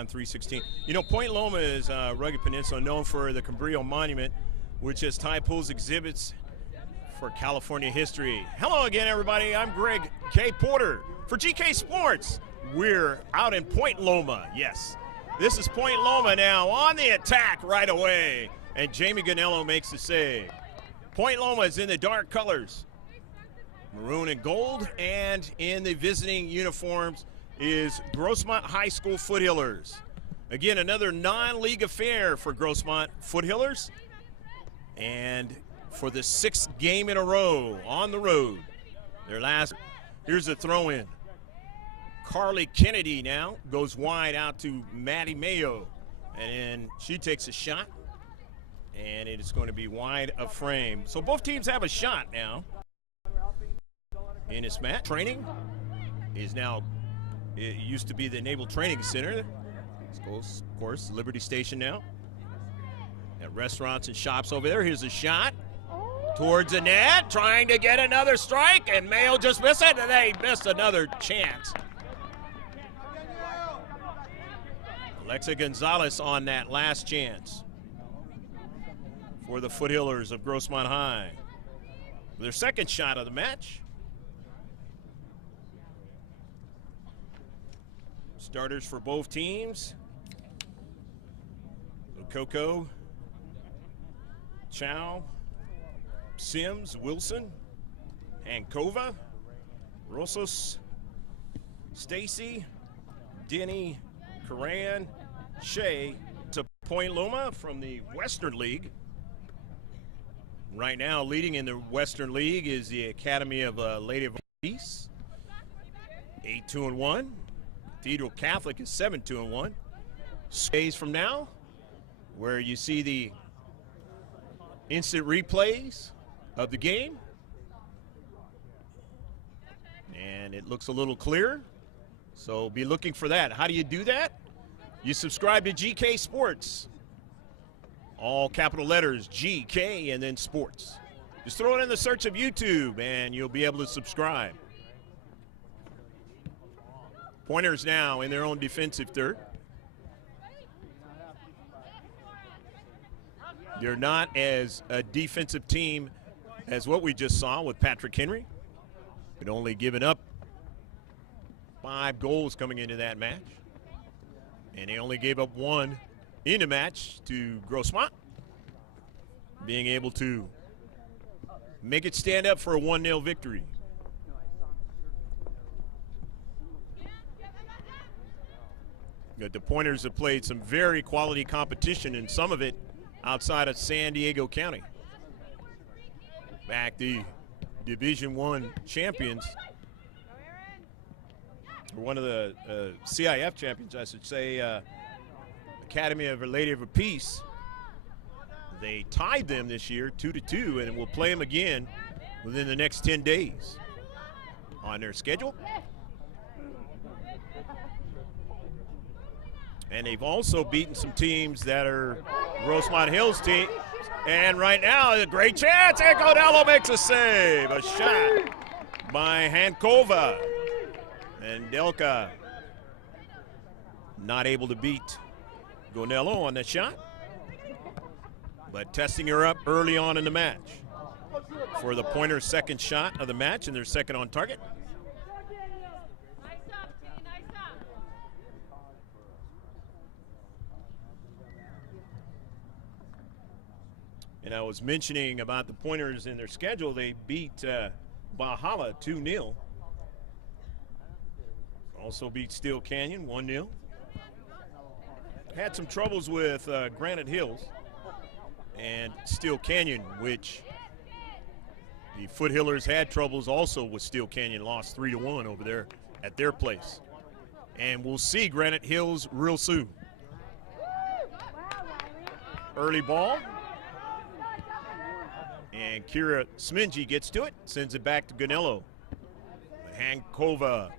on 316. You know, Point.Loma is a rugged peninsula known for the Cabrillo Monument, which has tide pools exhibits for California history. Hello again, everybody. I'm Greg K. Porter for GK Sports. We're out in Point.Loma. Yes, this is Point.Loma now on the attack right away. And Jamie Ganello makes the save. Point.Loma is in the dark colors, maroon and gold, and in the visiting uniforms is Grossmont High School Foothillers. Again, another non-league affair for Grossmont Foothillers, and for the 6th game in a row on the road. Their last, here's a throw-in. Carly Kennedy now goes wide out to Maddie Mayo, and then she takes a shot, and it is going to be wide of frame. So both teams have a shot now in this match. Training is now, it used to be the Naval Training Center. Of course, Liberty Station now. Got restaurants and shops over there. Here's a shot towards the net, trying to get another strike, and Mayo just missed it, and they missed another chance. Alexa Gonzalez on that last chance for the Foothillers of Grossmont High. Their second shot of the match. Starters for both teams. Coco, Chow, Sims, Wilson, Hankova, Rosas, Stacy, Denny, Coran, Shea to Point.Loma from the Western League. Right now, leading in the Western League is the Academy of Lady of Peace, 8-2-1. Cathedral Catholic is 7-2-1. Days from now, where you see the instant replays of the game, and it looks a little clearer. So be looking for that. How do you do that? You subscribe to GK Sports. All capital letters, GK and then Sports. Just throw it in the search of YouTube and you'll be able to subscribe. Pointers now in their own defensive third. They're not as a defensive team as what we just saw with Patrick Henry. But only given up 5 goals coming into that match. And they only gave up 1 in the match to Grossmont, being able to make it stand up for a 1-0 victory. But the Pointers have played some very quality competition, and some of it outside of San Diego County. Back the Division I champions, or one of the CIF champions, I should say, Academy of Our Lady of Peace. They tied them this year 2-2, and we'll play them again within the next 10 days on their schedule. And they've also beaten some teams that are Grossmont Hills team. And right now, a great chance. And Ganello makes a save. A shot by Hankova. And Delka not able to beat Ganello on that shot, but testing her up early on in the match for the Pointers' second shot of the match and their second on target. And I was mentioning about the Pointers in their schedule. They beat Valhalla 2-0. Also beat Steel Canyon 1-0. Had some troubles with Granite Hills and Steel Canyon, which the Foothillers had troubles also with Steel Canyon, lost 3-1 over there at their place. And we'll see Granite Hills real soon. Early ball. And Kira Smingy gets to it, sends it back to Ganello. Hankova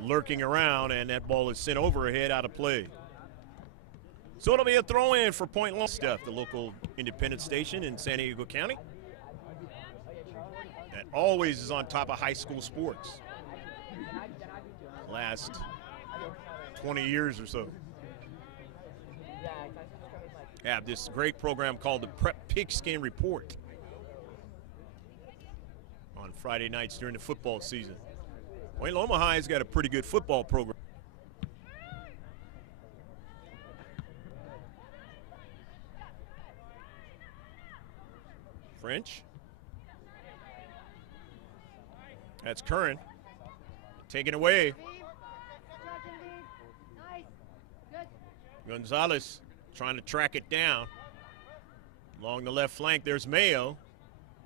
lurking around, and that ball is sent overhead out of play. So it'll be a throw-in for Point.Loma stuff, the local independent station in San Diego County. That always is on top of high school sports. Last 20 years or so. have this great program called the Prep Pigskin Report on Friday nights during the football season. Point-Loma High's got a pretty good football program. French. That's Curran. Taken away. Gonzalez trying to track it down. Along the left flank, there's Mayo.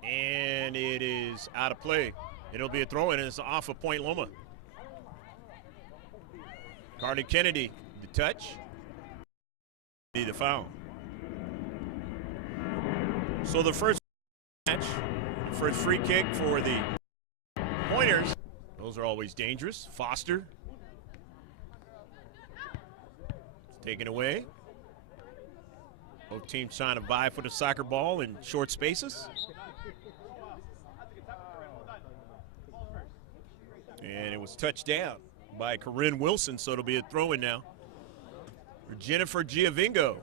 And it is out of play. It'll be a throw-in, and it's off of Point-Loma. Carly Kennedy, the touch. The foul. So the first match, the first free kick for the Pointers. Those are always dangerous. Foster. Taken away. Both teams trying to vie for the soccer ball in short spaces. And it was touched down by Corinne Wilson, so it'll be a throw-in now for Jennifer Giovingo.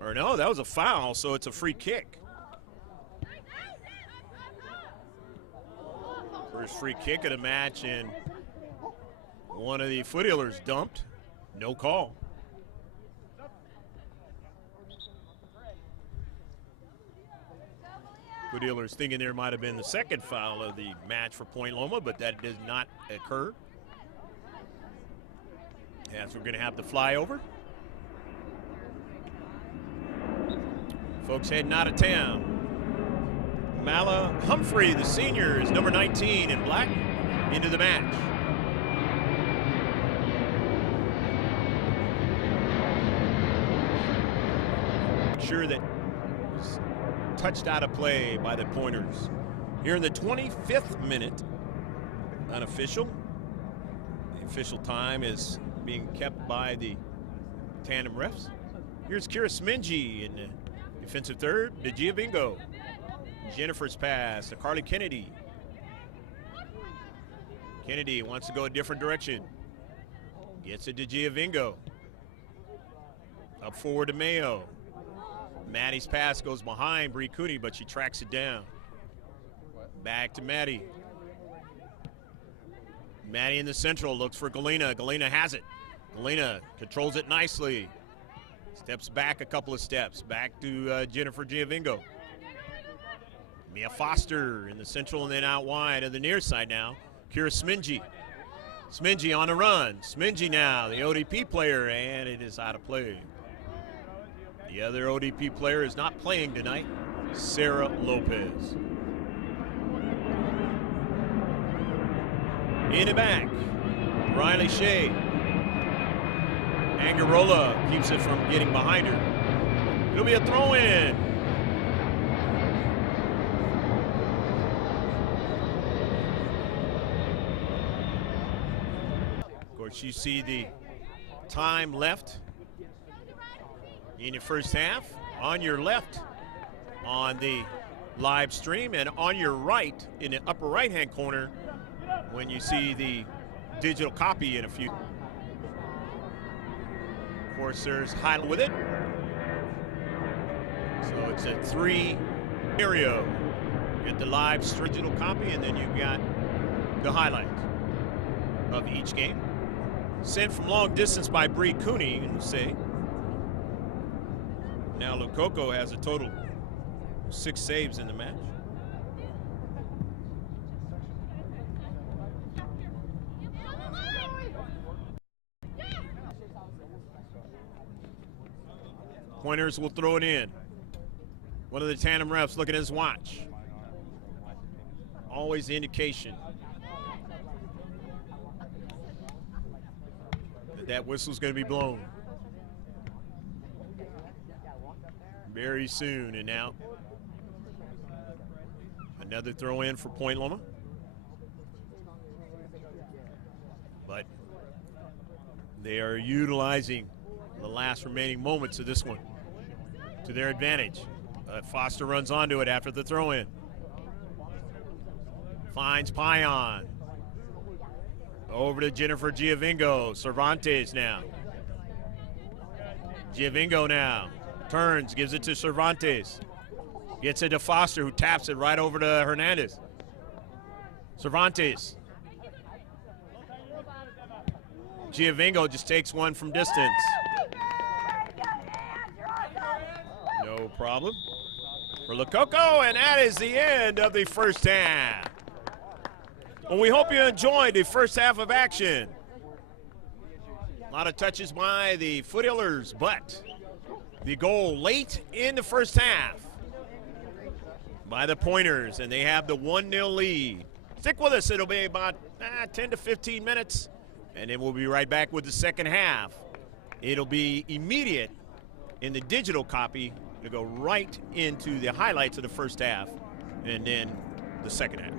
Or no, that was a foul, so it's a free kick. First free kick of the match, and one of the Foothillers dumped. No call. Foothillers thinking there might have been the second foul of the match for Point-Loma, but that did not occur. As we're going to have the flyover. Folks heading out of town. Mala Humphrey, the senior, is number 19 in black, into the match. Sure that was touched out of play by the Pointers. Here in the 25th minute, unofficial. The official time is being kept by the tandem refs. Here's Kira Smingy in the defensive third, to Giovingo. Jennifer's pass to Carly Kennedy. Kennedy wants to go a different direction. Gets it to Giovingo. Up forward to Mayo. Maddie's pass goes behind Bree Cooney, but she tracks it down. Back to Maddie. Maddie in the central, looks for Galena. Galena has it. Galena controls it nicely. Steps back a couple of steps. Back to Jennifer Giovingo. Mia Foster in the central and then out wide to the near side now. Kira Smingy. Smingy on the run. Smingy now, the ODP player, and it is out of play. The other ODP player is not playing tonight, Sarah Lopez. In the back, Riley Shea. Angarola keeps it from getting behind her. It'll be a throw-in. Of course, you see the time left in the first half. On your left on the live stream, and on your right in the upper right-hand corner when you see the digital copy in a few. Of course, there's highlight with it. So it's a 3 stereo. Get the live digital copy, and then you've got the highlight of each game. Sent from long distance by Bree Cooney, you can say. Now Lococo has a total of 6 saves in the match. Pointers will throw it in. One of the tandem refs looking at his watch. Always the indication that whistle's going to be blown very soon. And now another throw in for Point-Loma. But they are utilizing the last remaining moments of this one to their advantage. Foster runs onto it after the throw in. Finds Pion. Over to Jennifer Giovingo. Cervantes now. Giovinco now turns, gives it to Cervantes. Gets it to Foster, who taps it right over to Hernandez. Cervantes. Giovinco just takes one from distance. No problem for Lococo, and that is the end of the first half. Well, we hope you enjoyed the first half of action. A lot of touches by the Foothillers, but the goal late in the first half by the Pointers, and they have the 1-0 lead. Stick with us. It'll be about 10 to 15 minutes, and then we'll be right back with the second half. It'll be immediate in the digital copy to go right into the highlights of the first half and then the second half.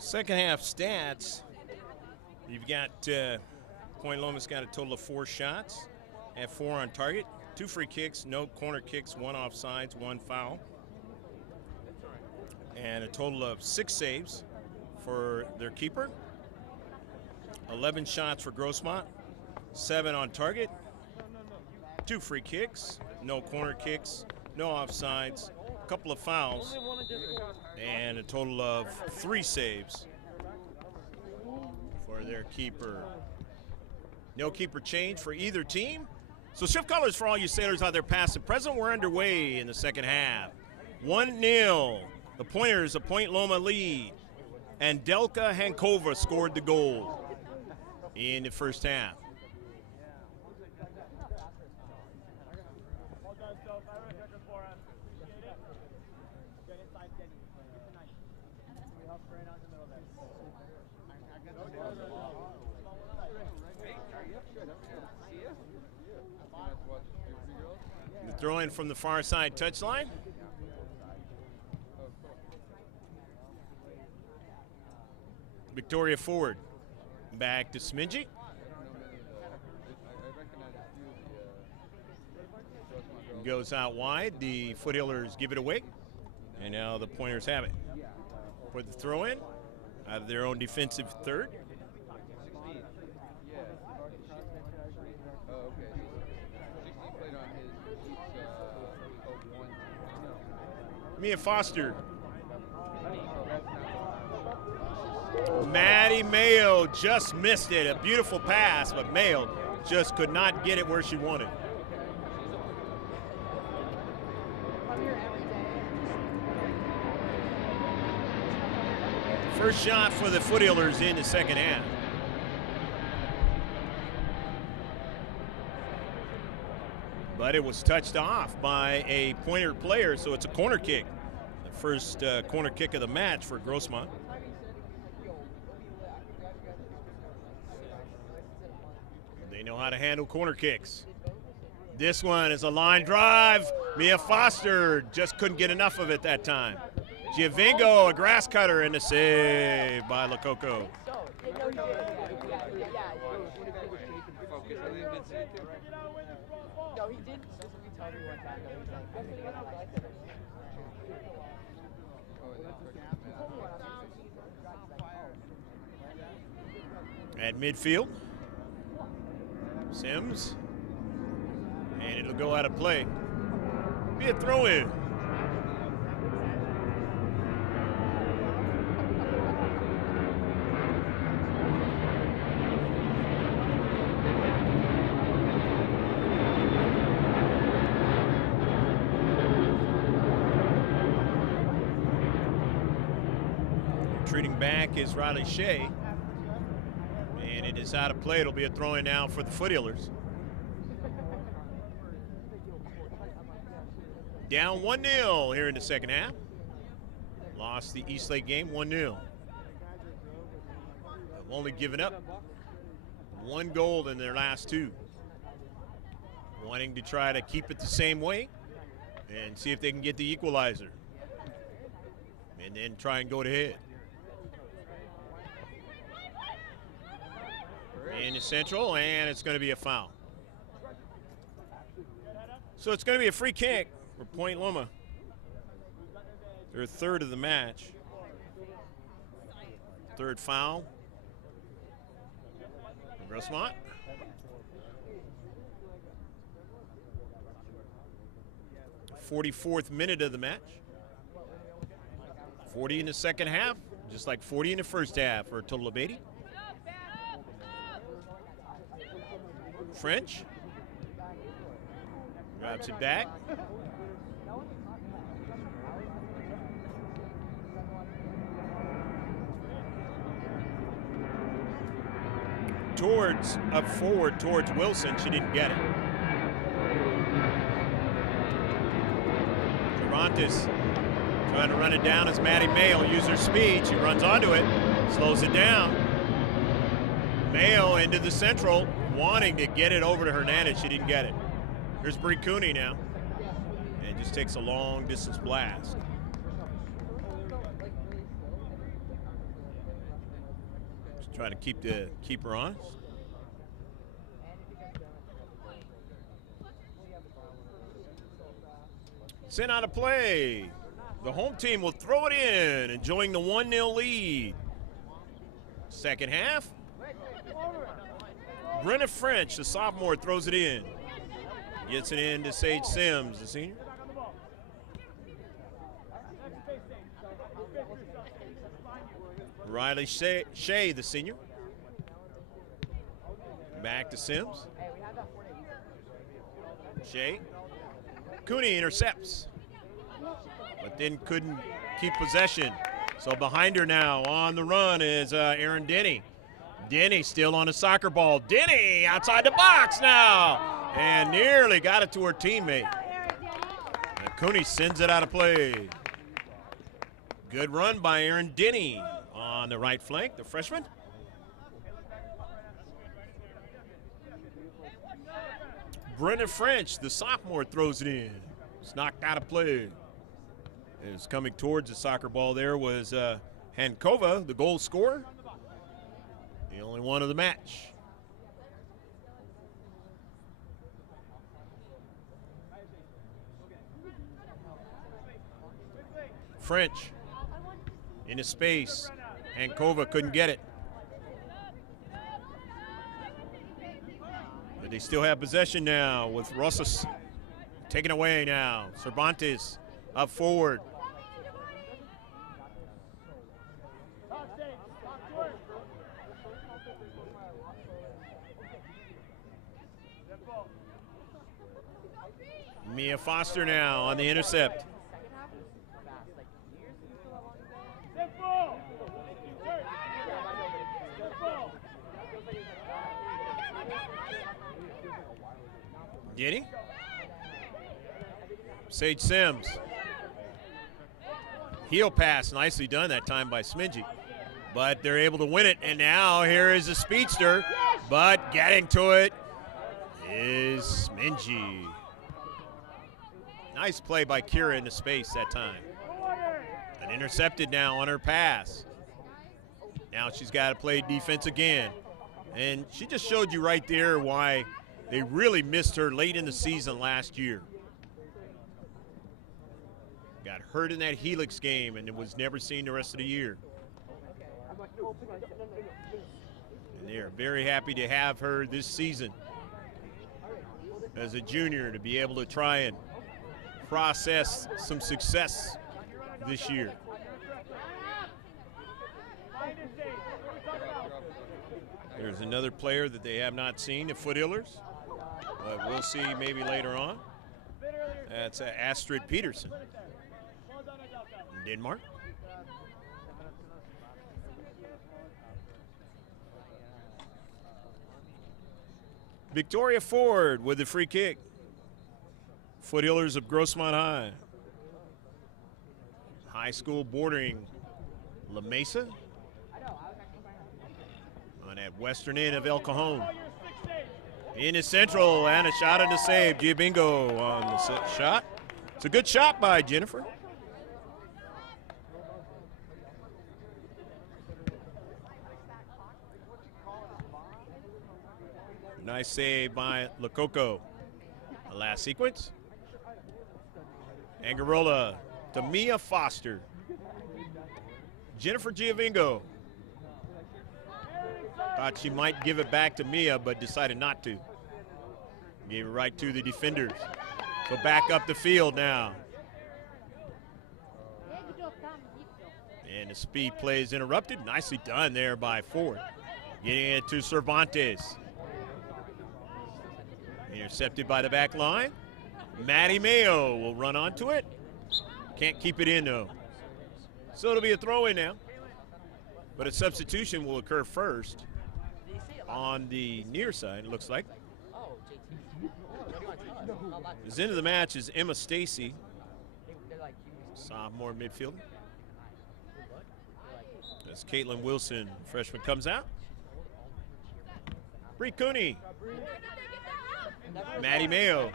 Second half stats. You've got Point-Loma's got a total of 4 shots, at 4 on target, 2 free kicks, no corner kicks, 1 offsides, 1 foul, and a total of 6 saves for their keeper. 11 shots for Grossmont, 7 on target, 2 free kicks, no corner kicks, no offsides, a couple of fouls, and a total of 3 saves for their keeper. No keeper change for either team. So shift colors for all you sailors out there past and present. We're underway in the second half. 1-0. The Pointers, a Point-Loma lead. And Delka Hankova scored the goal in the first half. The throw in from the far side touchline. Victoria forward. Back to Smingy. Goes out wide. The Foothillers give it away. And now the Pointers have it. For the throw in out of their own defensive third. Mia Foster. Maddie Mayo just missed it. A beautiful pass, but Mayo just could not get it where she wanted. First shot for the Foothillers in the second half. But it was touched off by a Pointer player, so it's a corner kick. The first corner kick of the match for Grossmont. They know how to handle corner kicks. This one is a line drive. Mia Foster just couldn't get enough of it that time. Giovingo, a grass cutter, and a save by Lococo. At midfield, Sims, and it'll go out of play. Be a throw-in. Retreating back is Riley Shea. And it is out of play. It'll be a throw-in now for the Foothillers. Down 1-0 here in the second half. Lost the Eastlake game 1-0. Only given up 1 goal in their last 2. Wanting to try to keep it the same way and see if they can get the equalizer. And then try and go to head. In the central, and it's going to be a foul. So it's going to be a free kick for Point-Loma. Their third of the match. Third foul. Grossmont. .44th minute of the match. 40 in the second half, just like 40 in the first half for a total of 80. French grabs it back. Up forward towards Wilson. She didn't get it. Durantes trying to run it down as Maddie Mayo uses her speed. She runs onto it, slows it down. Mayo into the central, wanting to get it over to Hernandez. She didn't get it. Here's Bree Cooney now. And just takes a long distance blast. Trying to keep the keeper honest. Sent out of play. The home team will throw it in, enjoying the 1-0 lead. Second half. Brenna French, the sophomore, throws it in. Gets it in to Sage Sims, the senior. Riley Shea, the senior. Back to Sims. Shea. Cooney intercepts, but then couldn't keep possession. So behind her now on the run is Erin Denny. Denny still on a soccer ball. Denny outside the box now, and nearly got it to her teammate. And Cooney sends it out of play. Good run by Erin Denny on the right flank, the freshman. Brenna French, the sophomore, throws it in. It's knocked out of play. It's coming towards the soccer ball there was Hankova, the goal scorer. The only one of the match. French into space. Hankova couldn't get it. But they still have possession now with Rosas taken away now. Cervantes up forward. Mia Foster now on the intercept. Giddy. Sage Sims. Heel pass, nicely done that time by Smidgy. But they're able to win it, and now here is a speedster, but getting to it is Smidgy. Nice play by Kira into space that time. And intercepted now on her pass. Now she's got to play defense again. And she just showed you right there why they really missed her late in the season last year. Got hurt in that Helix game and it was never seen the rest of the year. And they're very happy to have her this season as a junior to be able to try and process some success this year. There's another player that they have not seen, the Foothillers, but we'll see maybe later on. That's Astrid Peterson, Denmark. Victoria Ford with the free kick. Foothillers of Grossmont High. High school bordering La Mesa. On that western end of El Cajon. In the central, and a shot and a save. Giabingo on the shot. It's a good shot by Jennifer. Nice save by Lococo. The last sequence. Angarola to Mia Foster. Jennifer Giavingo. Thought she might give it back to Mia, but decided not to. Gave it right to the defenders. So back up the field now. And the speed play is interrupted. Nicely done there by Ford. Getting it to Cervantes. Intercepted by the back line. Maddie Mayo will run onto it. Can't keep it in, though. So it'll be a throw-in now. But a substitution will occur first on the near side, it looks like. The end of the match is Emma Stacy, sophomore midfielder. As Caitlin Wilson, freshman, comes out. Bree Cooney. Maddie Mayo.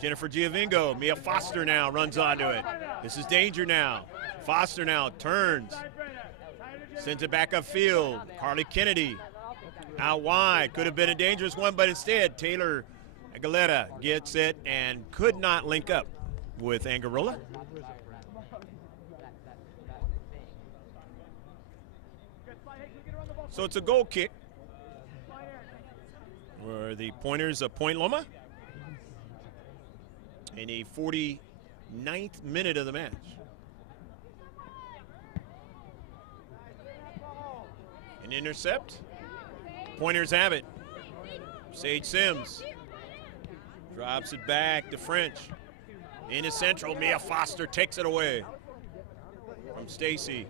Jennifer Giavingo. Mia Foster now runs onto it. This is danger now. Foster now turns. Sends it back upfield. Carly Kennedy out wide. Could have been a dangerous one, but instead Taylor Aguilera gets it and could not link up with Angarola. So it's a goal kick for the Pointers of Point.Loma in the 49th minute of the match. An intercept. Pointers have it. Sage Sims drops it back to French. Into central, Mia Foster takes it away from Stacy.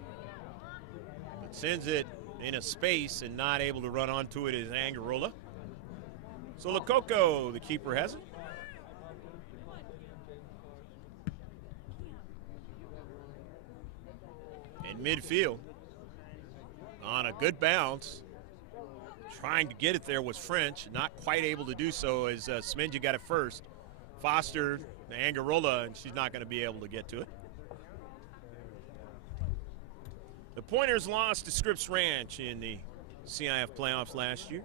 But sends it in a space and not able to run onto it is Angarola. So Lococo, the keeper, has it. In midfield, on a good bounce, trying to get it there was French, not quite able to do so as Smingy got it first. Foster, Angarola, and she's not going to be able to get to it. The Pointers lost to Scripps Ranch in the CIF playoffs last year.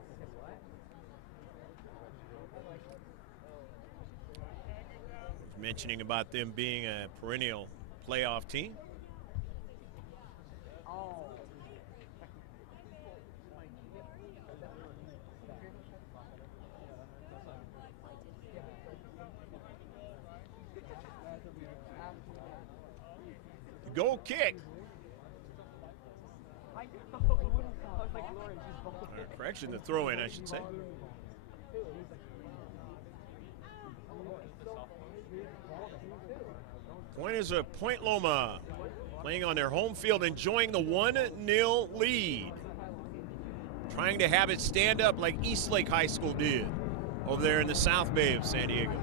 Mentioning about them being a perennial playoff team. Goal kick. Correction, the throw in, I should say. Pointers of Point.Loma playing on their home field, enjoying the 1-0 lead. Trying to have it stand up like Eastlake High School did over there in the South Bay of San Diego.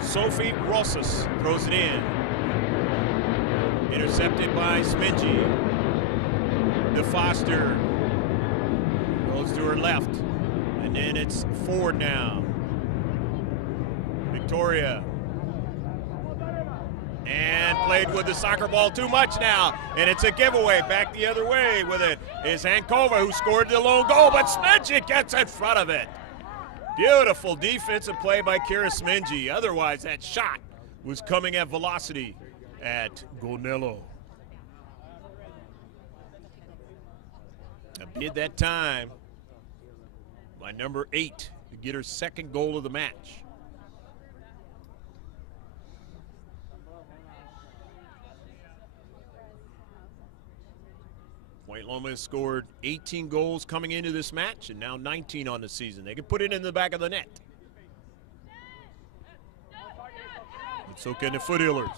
Sophie Rosas throws it in. Intercepted by Smingy. DeFoster goes to her left. And then it's forward now. Victoria. And played with the soccer ball too much now. And it's a giveaway. Back the other way with it is Hankova, who scored the lone goal, but Smingy gets in front of it. Beautiful defensive play by Kira Smingy. Otherwise, that shot was coming at velocity at Gonello. A bid that time by number 8 to get her second goal of the match. Point.Loma has scored 18 goals coming into this match and now 19 on the season. They can put it in the back of the net. But so can the Foothillers.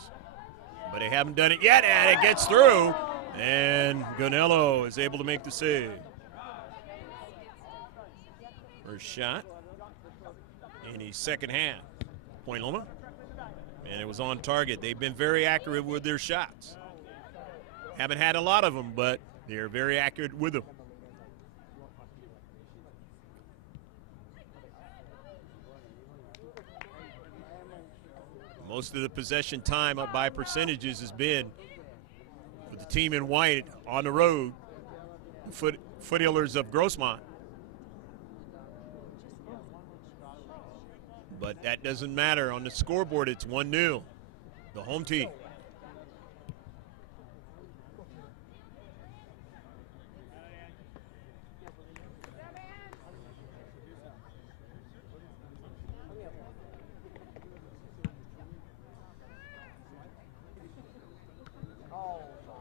But they haven't done it yet, and it gets through. And Gonello is able to make the save. First shot in the second half. Point.Loma. And it was on target. They've been very accurate with their shots. Haven't had a lot of them, but they're very accurate with them. Most of the possession time up by percentages has been for the team in white on the road, the Foothillers of Grossmont. But that doesn't matter. On the scoreboard, it's 1-0, the home team.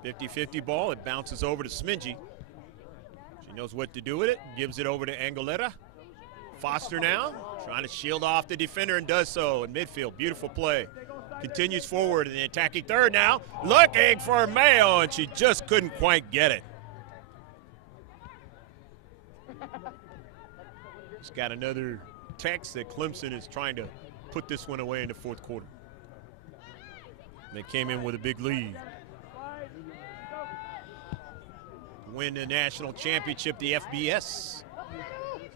.50 ball, it bounces over to Smingy. She knows what to do with it, gives it over to Angarola. Foster now, trying to shield off the defender and does so in midfield. Beautiful play. Continues forward in the attacking third now, looking for Mayo, and she just couldn't quite get it. Just got another text that Clemson is trying to put this one away in the fourth quarter. They came in with a big lead. Win the national championship, the FBS,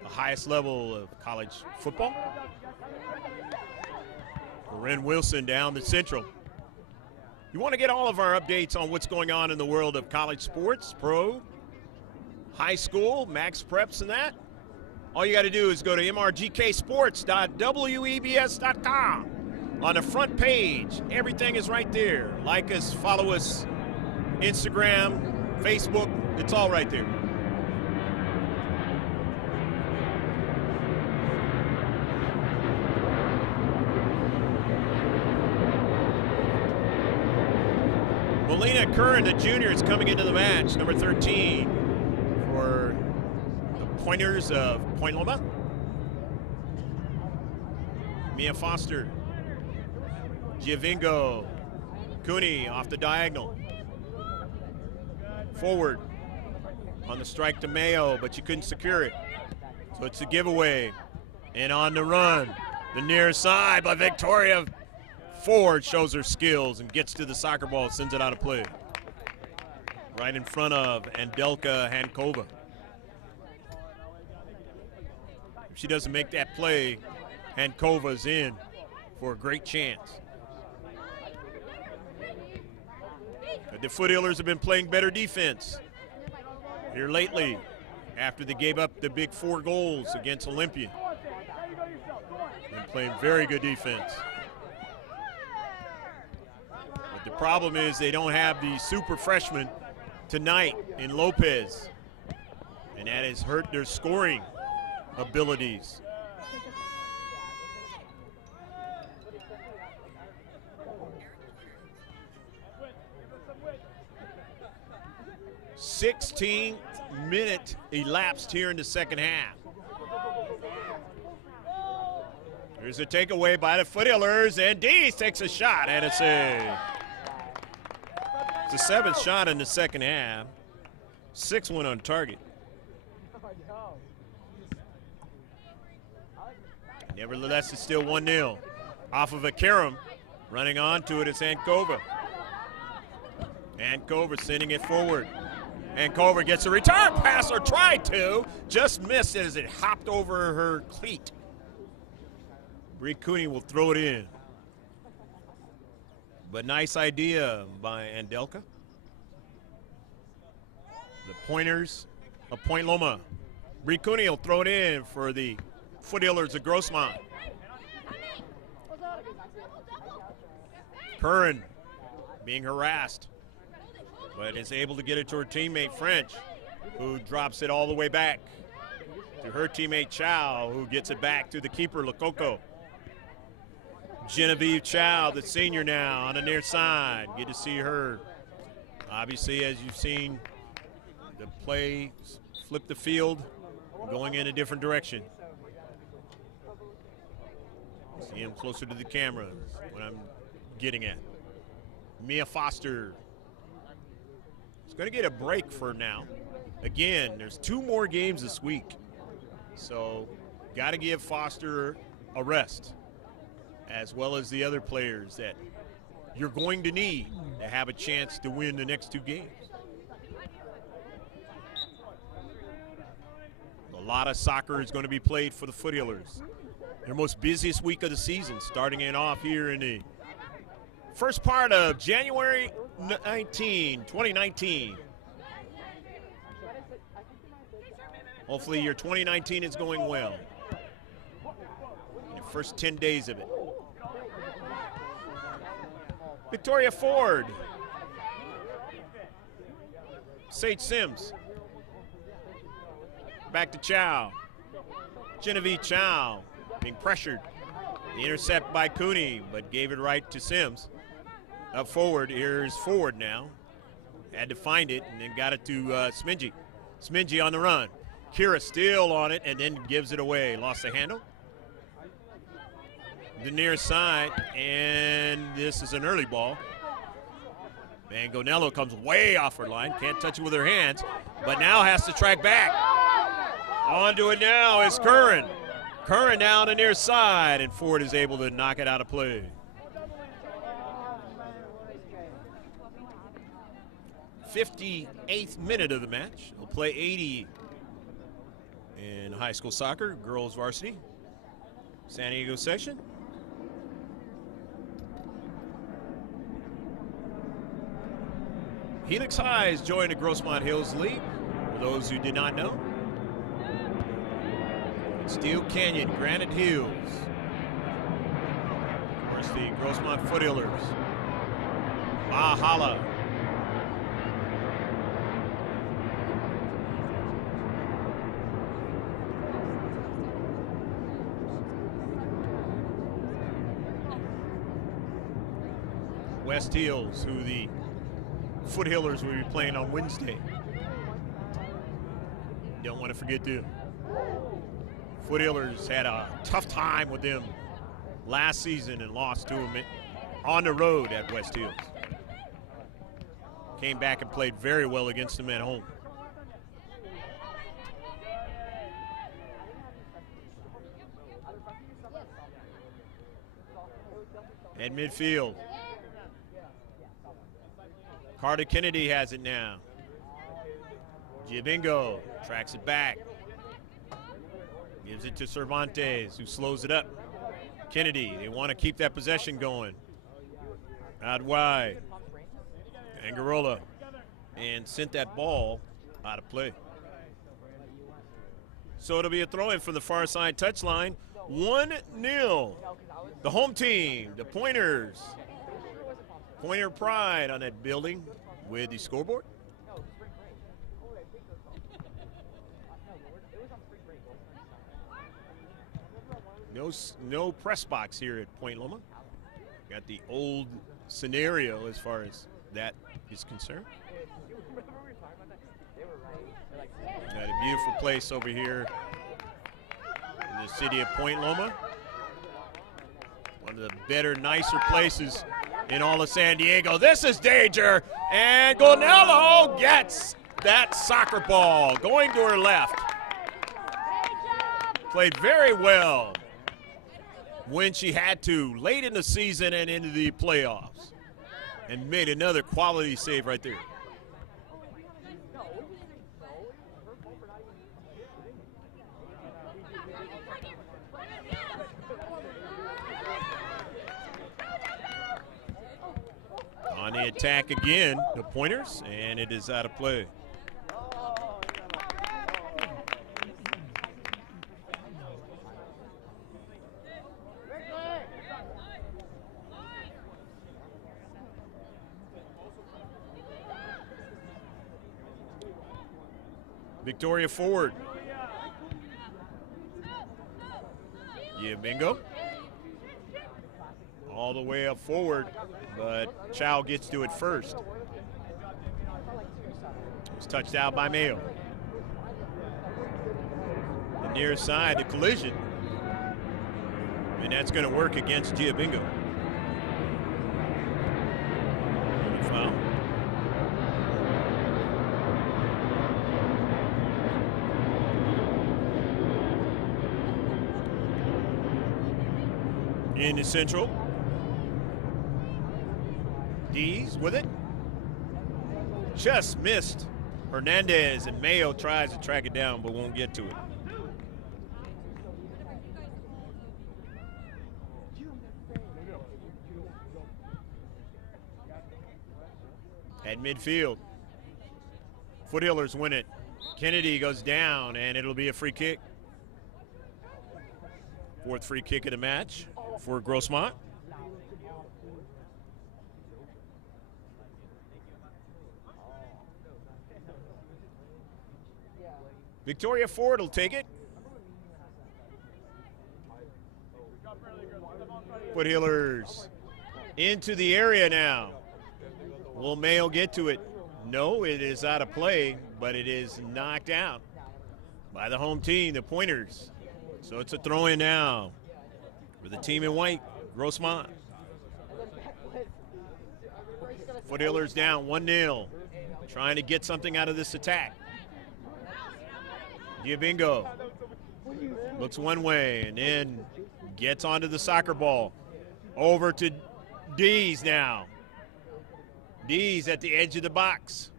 the highest level of college football. Loren Wilson down the central. You want to get all of our updates on what's going on in the world of college sports, pro, high school, max preps, and that? All you got to do is go to mrgksports.webs.com. On the front page, everything is right there. Like us, follow us, Instagram, Facebook, it's all right there. Molina Curran, the junior, is coming into the match, number 13 for the Pointers of Point.Loma. Mia Foster, Giovingo, Cooney off the diagonal. Forward on the strike to Mayo, but you couldn't secure it. So it's a giveaway. And on the run, the near side by Victoria Ford shows her skills and gets to the soccer ball, sends it out of play. Right in front of Andelka Hankova. If she doesn't make that play, Hankova's in for a great chance. But the Foothillers have been playing better defense here lately after they gave up the big 4 goals against Olympia. Been playing very good defense. But the problem is they don't have the super freshman tonight in Lopez, and that has hurt their scoring abilities. "16th minute elapsed here in the second half. Here's a takeaway by the Foothillers, and Dees takes a shot, and it's the 7th shot in the second half. 6th one on target. Nevertheless, it's still 1-0. Off of a Karam, running onto it is Hankova. Hankova sending it forward. Hankova gets a return pass, or tried to, just missed as it hopped over her cleat. Bree Cooney will throw it in. But nice idea by Andelka. The Pointers of Point.Loma. Bree Cooney will throw it in for the Foothillers of Grossmont. Curran being harassed, but is able to get it to her teammate French, who drops it all the way back to her teammate Chow, who gets it back to the keeper, Lococo. Genevieve Chow, the senior now, on the near side. Good to see her. Obviously, as you've seen, the play flip the field, going in a different direction. See him closer to the camera, what I'm getting at. Mia Foster is going to get a break for now. Again, there's 2 more games this week, so got to give Foster a rest, as well as the other players that you're going to need to have a chance to win the next 2 games. A lot of soccer is going to be played for the Foothillers. Their most busiest week of the season, starting it off here in the first part of January 2019. Hopefully your 2019 is going well. In the first 10 days of it. Victoria Ford. Sage Sims. Back to Chow. Genevieve Chow being pressured. The intercept by Cooney, but gave it right to Sims. Up forward, here's Ford now. Had to find it and then got it to Smingy. Smingy on the run. Kira still on it and then gives it away. Lost the handle. The near side, and this is an early ball. And Gonello comes way off her line. Can't touch it with her hands, but now has to track back. Onto it now is Curran. Curran down the near side, and Ford is able to knock it out of play. 58th minute of the match. We'll play 80 in high school soccer, girls varsity, San Diego section. Helix High has joined the Grossmont Hills League. For those who did not know, Steel Canyon, Granite Hills. Of course, the Grossmont Foothillers. Valhalla. West Hills, who the Foothillers will be playing on Wednesday. Don't want to forget them. Foothillers had a tough time with them last season and lost to them on the road at West Hills. Came back and played very well against them at home. At midfield, Carter Kennedy has it now. Giabingo tracks it back. Gives it to Cervantes, who slows it up. Kennedy, they want to keep that possession going. Out wide. Angarola. And sent that ball out of play. So it'll be a throw-in from the far side touchline. 1-0. The home team, the Pointers. Pointer pride on that building with the scoreboard. No press box here at Point-Loma. Got the old scenario as far as that is concerned. Got a beautiful place over here in the city of Point-Loma. One of the better, nicer places in all of San Diego. This is danger, and Gonello gets that soccer ball going to her left. Played very well when she had to, late in the season and into the playoffs, and made another quality save right there. On the attack again, the Pointers, and it is out of play. Victoria forward. Yeah, bingo. All the way up forward, but Chow gets to it first. It was touched out by Mayo. The near side, the collision. And that's going to work against Giabingo. Foul. In the central. Dees with it. Just missed. Hernandez, and Mayo tries to track it down but won't get to it. At midfield, Foothillers win it. Kennedy goes down, and it'll be a free kick. Fourth free kick of the match for Grossmont. Victoria Ford will take it. Foothillers into the area now. Will Mayo get to it? No, it is out of play, but it is knocked out by the home team, the Pointers. So it's a throw-in now for the team in white, Grossmont. Foothillers down 1-0, trying to get something out of this attack. Giabingo looks one way and then gets onto the soccer ball. Over to Dees now. Dees at the edge of the box.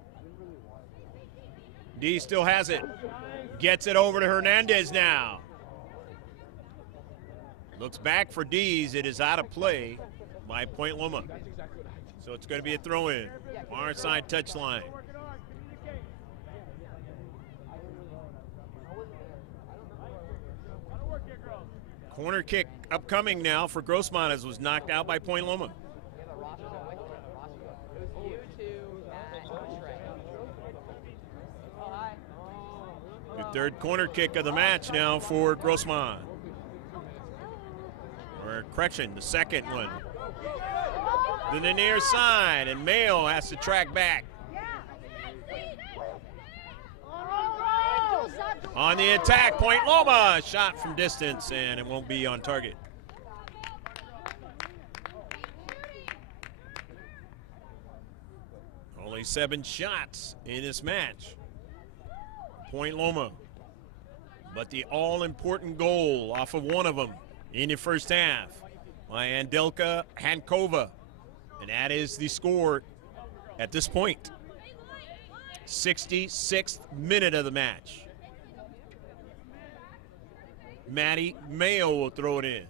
Dees still has it. Gets it over to Hernandez now. Looks back for Dees. It is out of play by Point-Loma. So it's going to be a throw-in. Far side touchline. Corner kick upcoming now for Grossmont, as was knocked out by Point.Loma. The third corner kick of the match now for Grossmont. Or correction, the second one. To the near side, and Mayo has to track back. On the attack, Point.Loma, shot from distance, and it won't be on target. Only 7 shots in this match. Point.Loma. But the all-important goal off of one of them in the first half by Andelka Hankova. And that is the score at this point. 66th minute of the match. Maddie Mayo will throw it in.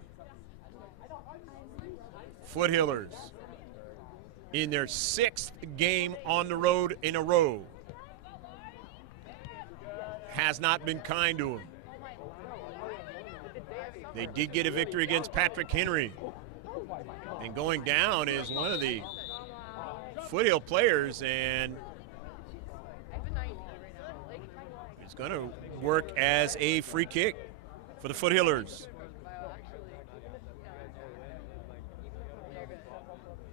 Foothillers in their 6th game on the road in a row. Has not been kind to them. They did get a victory against Patrick Henry. And going down is one of the Foothill players, and it's going to work as a free kick for the Foothillers.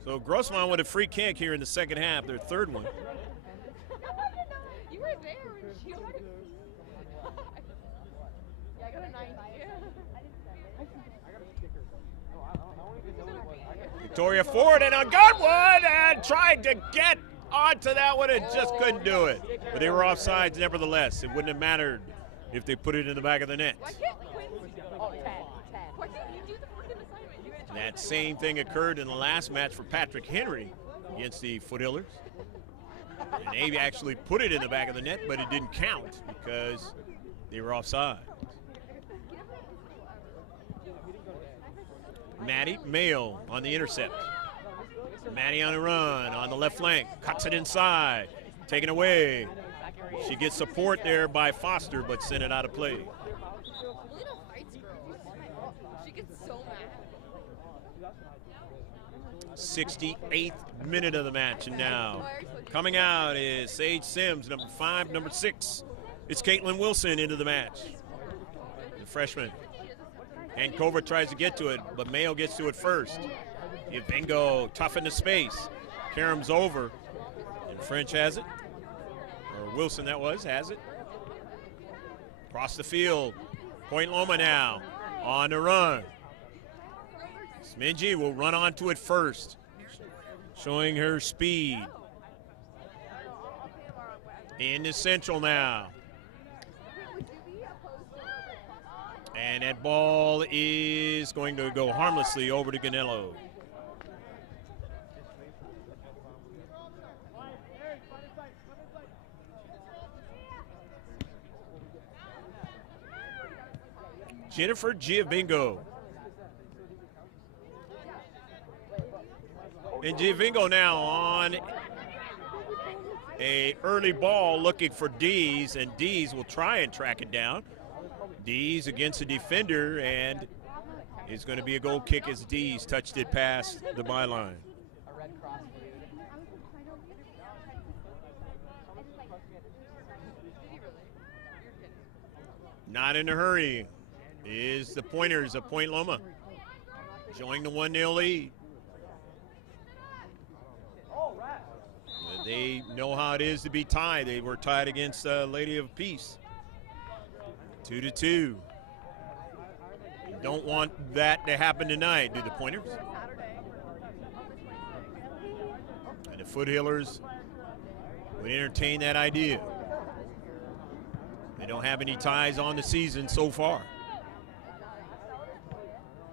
So Grossmont with a free kick here in the second half, their third one. You were there when she was. Yeah, I got a 90. Victoria Ford and a good one, and tried to get onto that one and just couldn't do it. But they were offsides nevertheless. It wouldn't have mattered if they put it in the back of the net. Why can't Quinn? Oh, 10. Why can't you do the freaking assignment? You guys That same thing occurred in the last match for Patrick Henry against the Foothillers. And they actually put it in the back of the net, but it didn't count because they were offside. Maddie Mayo on the intercept. Maddie on the run on the left flank, cuts it inside, taken away. She gets support there by Foster, but sent it out of play. Lena fights girls. She gets so mad. 68th minute of the match, and now coming out is Sage Sims, number 5, number 6. It's Caitlin Wilson into the match, the freshman. And Covert tries to get to it, but Mayo gets to it first. Bingo tough in the space. Karam's over, and French has it. Or Wilson, that was, has it. Across the field. Point.Loma now on the run. Smingy will run onto it first, showing her speed. In the central now. And that ball is going to go harmlessly over to Ganello. Jennifer Giovingo. And Giovingo now on a early ball looking for Dees, and Dees will try and track it down. Dees against the defender, and it's going to be a goal kick as Dees touched it past the byline. Not in a hurry is the Pointers of Point.Loma, showing the 1-0 lead. They know how it is to be tied. They were tied against Lady of Peace. 2-2. You don't want that to happen tonight, do the Pointers? And the Foothillers would entertain that idea. They don't have any ties on the season so far.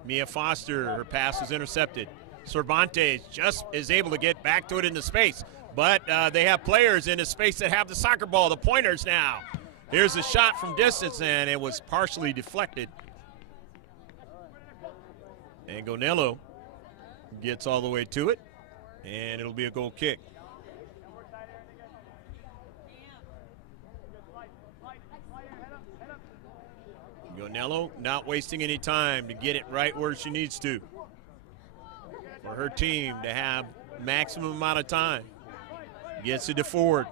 Mia Foster, her pass was intercepted. Cervantes just is able to get back to it in the space, but they have players in the space that have the soccer ball, the Pointers now. Here's a shot from distance, and it was partially deflected. And Gonello gets all the way to it And it'll be a goal kick. Gonello not wasting any time to get it right where she needs to for her team to have maximum amount of time. Gets it to Ford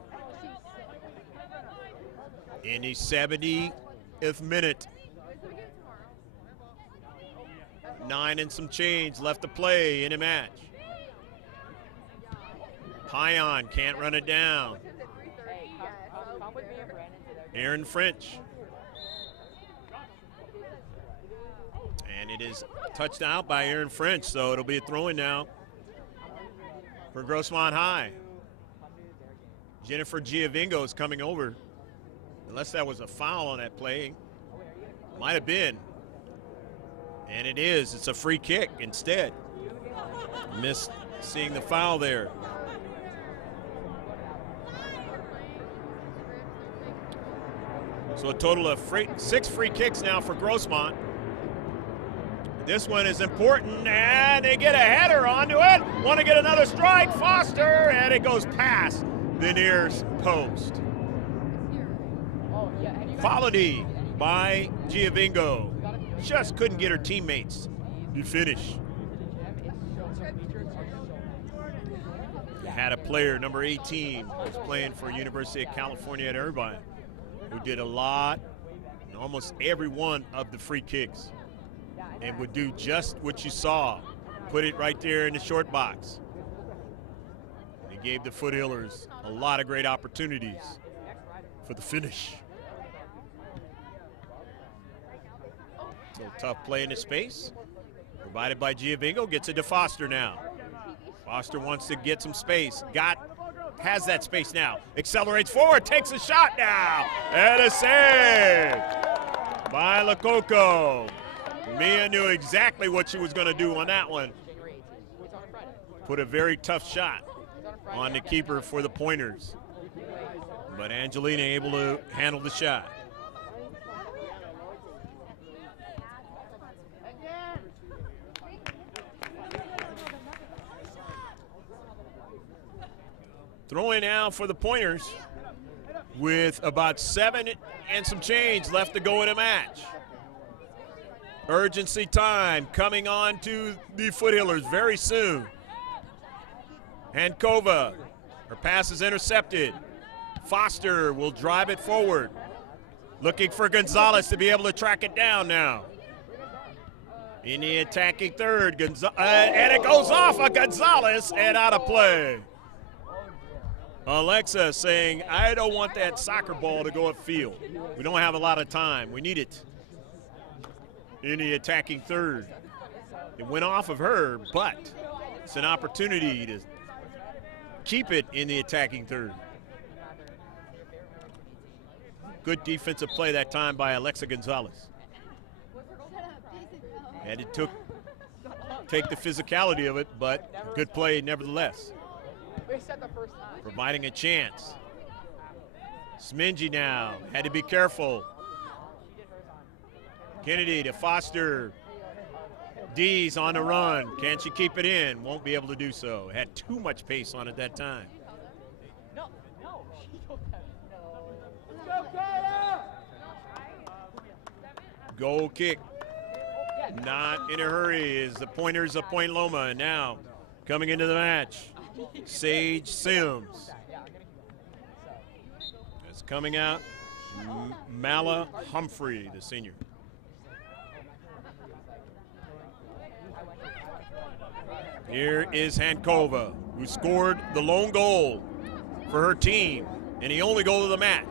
in the 70th minute. 9 and some change left to play in a match. Pion can't run it down. Aaron French. And it is touched out by Aaron French, so it'll be a throw-in now for Grossmont High. Jennifer Giovingo is coming over. Unless that was a foul on that play. Might have been. And it is. It's a free kick instead. Missed seeing the foul there. So a total of 6 free kicks now for Grossmont. This one is important, and they get a header onto it. Want to get another strike, Foster, and it goes past the near post. Quality by Giovingo. Just couldn't get her teammates to finish. Had a player, number 18, who's playing for University of California at Irvine, who did a lot, almost every one of the free kicks, and would do just what you saw. Put it right there in the short box. He gave the Foothillers a lot of great opportunities for the finish. So tough play in the space. Provided by Giovingo, gets it to Foster now. Foster wants to get some space. Has that space now. Accelerates forward, takes a shot now. And a save by Lococo. Mia knew exactly what she was going to do on that one. Put a very tough shot on the keeper for the Pointers. But Angelina able to handle the shot. Throwing now for the Pointers with about 7 and some change left to go in a match. Urgency time coming on to the Foothillers very soon. Hankova, her pass is intercepted. Foster will drive it forward. Looking for Gonzalez to be able to track it down now. In the attacking third, and it goes off of Gonzalez and out of play. Alexa saying, I don't want that soccer ball to go upfield. We don't have a lot of time. We need it in the attacking third. It went off of her, but it's an opportunity to keep it in the attacking third. Good defensive play that time by Alexa Gonzalez. And it take the physicality of it, but good play nevertheless. Providing a chance. Smingy now, had to be careful. Kennedy to Foster. D's on the run. Can she keep it in? Won't be able to do so. Had too much pace on it that time. Goal kick. Not in a hurry is the Pointers of Point.Loma. And now coming into the match, Sage Sims. It's coming out, Mala Humphrey, the senior. Here is Hankova, who scored the lone goal for her team and the only goal of the match.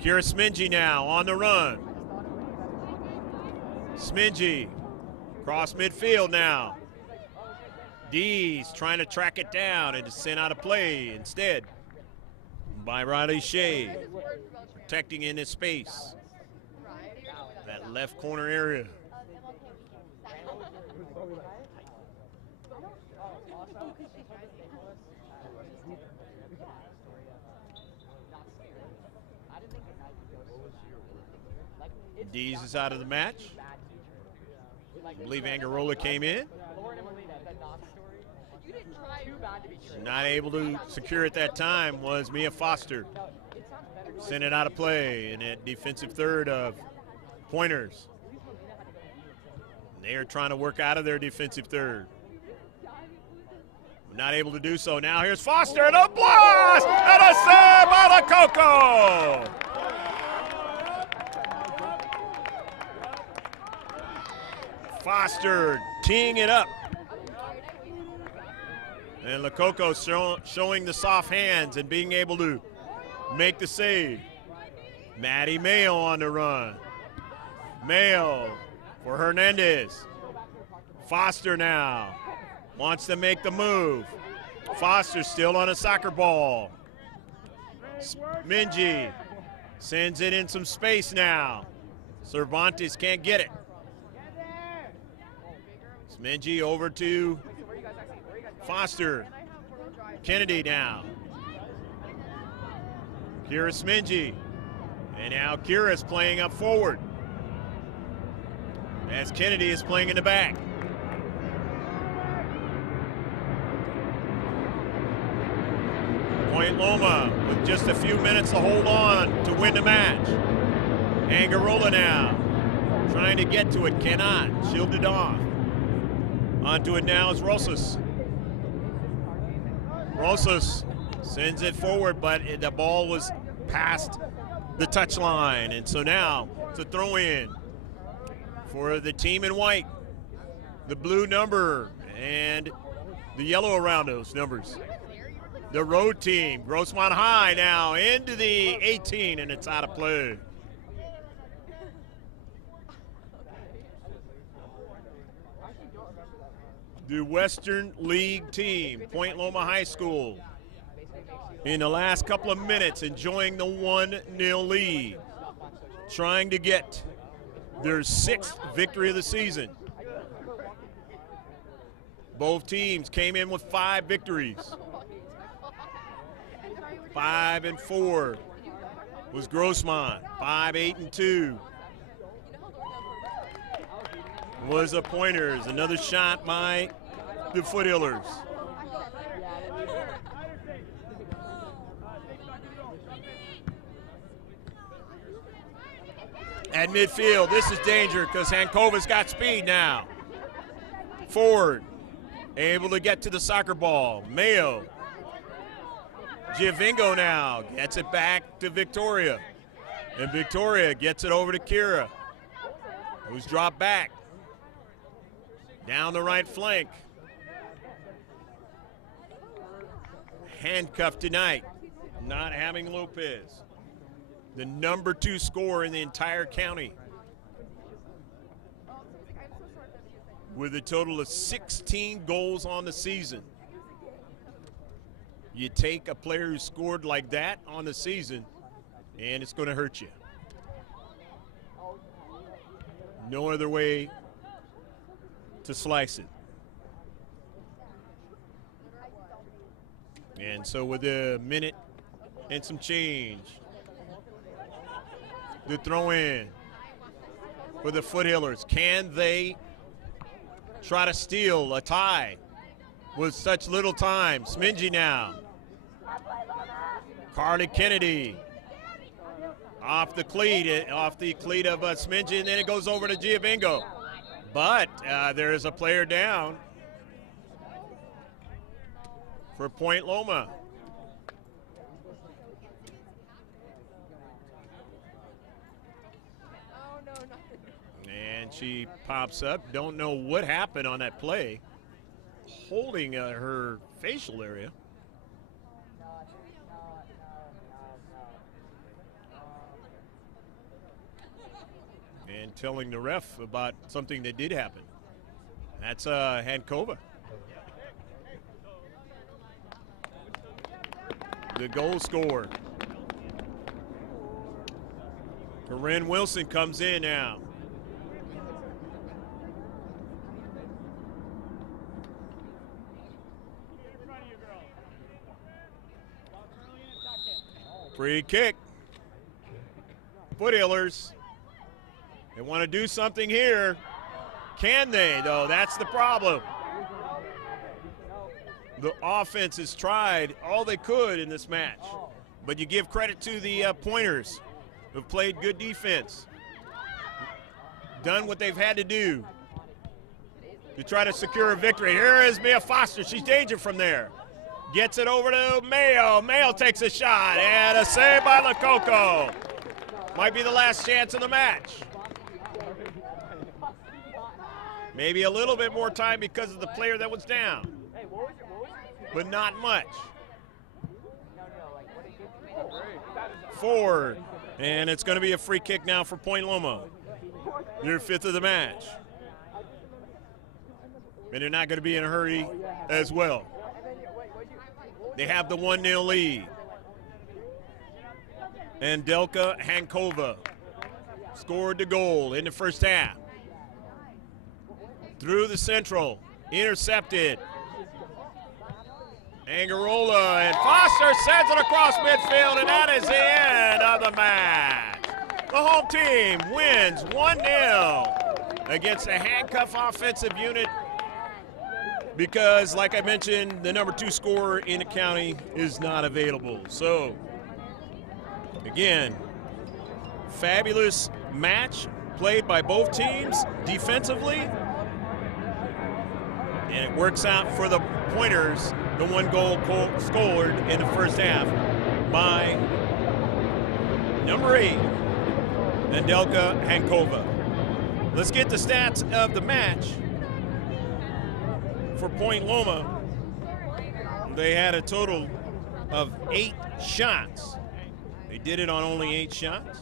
Kira Smingy now on the run. Smingy, cross midfield now. Dees trying to track it down and it's sent out of play instead by Riley Shea, protecting in his space. That left corner area. Dees is out of the match. I believe Angarola came in. Not able to secure it that time was Mia Foster. Sent it out of play in that defensive third of Pointers. They are trying to work out of their defensive third. Not able to do so. Now here's Foster and a blast and a save by Lococo. Foster teeing it up. And Lococo showing the soft hands and being able to make the save. Maddie Mayo on the run. Mayo for Hernandez. Foster now wants to make the move. Foster still on a soccer ball. Minji sends it in some space now. Cervantes can't get it. Minji over to Foster. Kennedy now. Kira Minji. And now Kira's playing up forward as Kennedy is playing in the back. Point.Loma with just a few minutes to hold on to win the match. Angarola now trying to get to it, cannot. Shielded off. Onto it now is Rosas. Rosas sends it forward, but the ball was past the touchline. And so now it's a throw in for the team in white. The blue number and the yellow around those numbers. The road team, Grossmont High now into the 18, and it's out of play. The Western League team, Point.Loma High School, in the last couple of minutes enjoying the 1-0 lead, trying to get their 6th victory of the season. Both teams came in with 5 victories. 5-4 was Grossmont. 5-8-2 was the Pointers. Another shot by the Foothillers. At midfield, this is danger because Hankova's got speed now. Forward, able to get to the soccer ball. Mayo. Giovingo now gets it back to Victoria. And Victoria gets it over to Kira, who's dropped back. Down the right flank. Handcuffed tonight, not having Lopez. The number 2 scorer in the entire county, with a total of 16 goals on the season. You take a player who scored like that on the season, and it's going to hurt you. No other way to slice it. And so with a minute and some change, the throw in for the Foothillers. Can they try to steal a tie with such little time? Smingy now. Carly Kennedy off the cleat of Smingy, and then it goes over to Giovingo. But there is a player down for Point.Loma. And she pops up. Don't know what happened on that play. Holding her facial area. And telling the ref about something that did happen. That's Hankova. The goal scorer. Corinne Wilson comes in now. Free kick. Foothillers. They want to do something here. Can they, though? That's the problem. The offense has tried all they could in this match, but you give credit to the Pointers who've played good defense, done what they've had to do to try to secure a victory. Here is Mia Foster. She's danger from there. Gets it over to Mayo. Mayo takes a shot, and a save by Lococo. Might be the last chance of the match. Maybe a little bit more time because of the player that was down, but not much. Forward, and it's going to be a free kick now for Point.Loma. Their 5th of the match. And they're not going to be in a hurry as well. They have the 1-0 lead. And Delka Hankova scored the goal in the first half. Through the central, intercepted. Angarola, and Foster sends it across midfield, and that is the end of the match. The home team wins 1-0 against the handcuff offensive unit because, like I mentioned, the number 2 scorer in the county is not available. So, again, fabulous match played by both teams defensively. And it works out for the Pointers, the 1 goal scored in the first half by number 8, Nedelka Hankova. Let's get the stats of the match. For Point.Loma, they had a total of 8 shots. They did it on only 8 shots.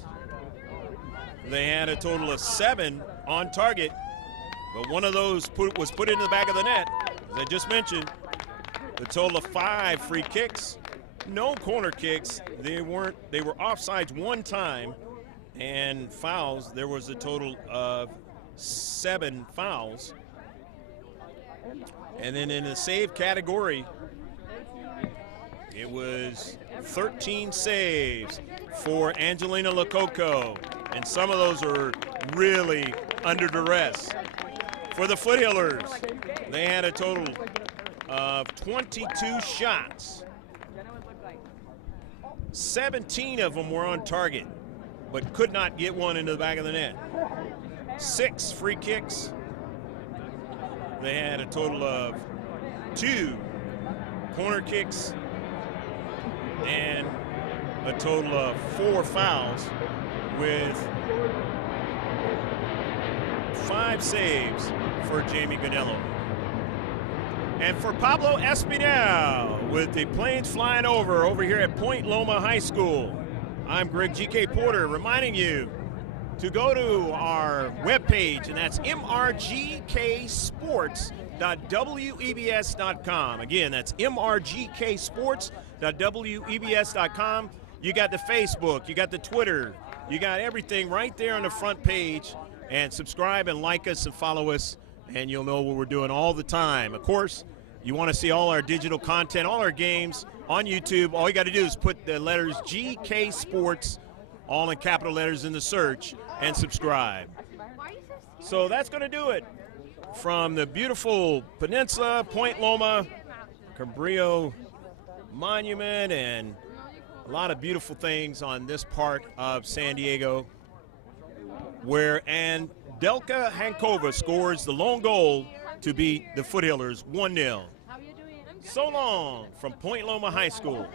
They had a total of 7 on target, but one of those was put into the back of the net. As I just mentioned, the total of 5 free kicks, no corner kicks. They were offsides 1 time, and fouls. There was a total of 7 fouls. And then in the save category, it was 13 saves for Angelina Lococo, and some of those are really under duress. For the Foothillers, they had a total of 22 shots. 17 of them were on target, but could not get one into the back of the net. 6 free kicks. They had a total of 2 corner kicks and a total of 4 fouls with 5 saves for Jamie Ganello. And for Pablo Espinal, with the planes flying over here at Point.Loma High School, I'm Greg G.K. Porter, reminding you to go to our webpage, and that's mrgksports.webs.com. Again, that's mrgksports.webs.com. You got the Facebook, you got the Twitter, you got everything right there on the front page. And subscribe and like us and follow us, and you'll know what we're doing all the time. Of course, you want to see all our digital content, all our games on YouTube. All you got to do is put the letters GK Sports, all in capital letters, in the search, and subscribe. So that's going to do it from the beautiful peninsula, Point.Loma, Cabrillo Monument, and a lot of beautiful things on this part of San Diego, where Delka Hankova scores the lone goal to beat the Foothillers 1-0. So long from Point.Loma High School.